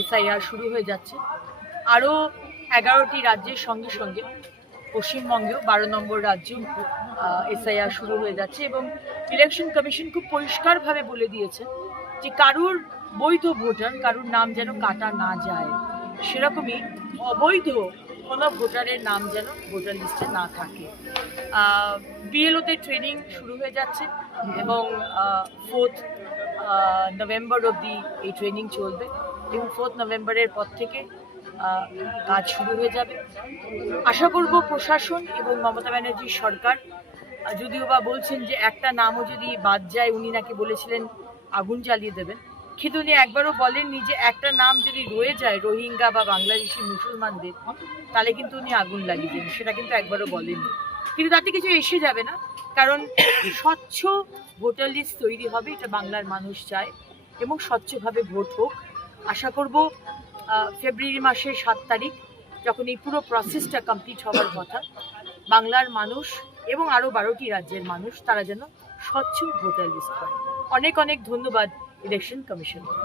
SIR শুরু হয়ে যাচ্ছে। আরও 11টি রাজ্যের সঙ্গে সঙ্গে পশ্চিমবঙ্গেও 12 নম্বর রাজ্য এসআইআর শুরু হয়ে যাচ্ছে এবং ইলেকশন কমিশন খুব পরিষ্কারভাবে বলে দিয়েছে যে কারুর বৈধ ভোটার কারুর নাম যেন কাটা না যায়, সেরকমই অবৈধ কোনো ভোটারের নাম যেন ভোটার লিস্টে না থাকে। বিএলওতে ট্রেনিং শুরু হয়ে যাচ্ছে এবং 4th নভেম্বর অবধি এই ট্রেনিং চলবে এবং 4th নভেম্বরের পর থেকে কাজ শুরু হয়ে যাবে। আশা করব প্রশাসন এবং মমতা ব্যানার্জির সরকার, যদিও বা বলছেন যে একটা নামও যদি বাদ যায়, উনি নাকি বলেছিলেন আগুন জ্বালিয়ে দেবেন, কিন্তু উনি একবারও বলেননি যে একটা নাম যদি রয়ে যায় রোহিঙ্গা বা বাংলাদেশি মুসলমানদের, তাহলে কিন্তু উনি আগুন লাগিয়ে দেবেন, সেটা কিন্তু একবারও বলেননি। কিন্তু তাতে কিছু এসে যাবে না, কারণ স্বচ্ছ ভোটার লিস্ট তৈরি হবে, এটা বাংলার মানুষ চায় এবং স্বচ্ছভাবে ভোট হোক। আশা করব ফেব্রুয়ারি মাসের 7 তারিখ যখন এই পুরো প্রসেসটা কমপ্লিট হওয়ার কথা, বাংলার মানুষ এবং আরও 12টি রাজ্যের মানুষ তারা যেন স্বচ্ছ ভোটার লিস্ট পায়। অনেক অনেক ধন্যবাদ ইলেকশন কমিশনকে।